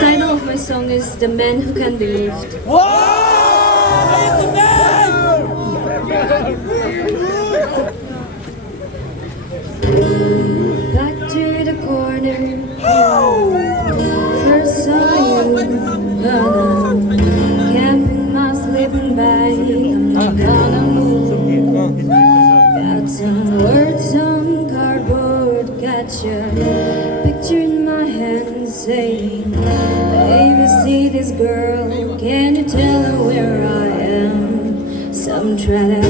title of my song is The Man Who Can Be Moved. Back to the corner, first saw you, gonna camping my sleeping bag, I'm not gonna move. Got some words on cardboard, got your picture in my hand saying, baby, see this girl, can you tell her where I am? Some try to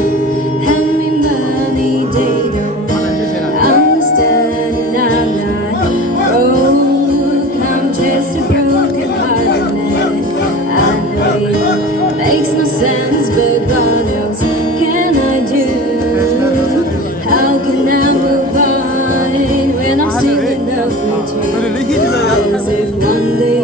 hand me money, they don't understand, I'm not broke, I'm just a broken hearted man. I know it makes no sense, but what else can I do? How can I move on when I'm still in love with you? As if one day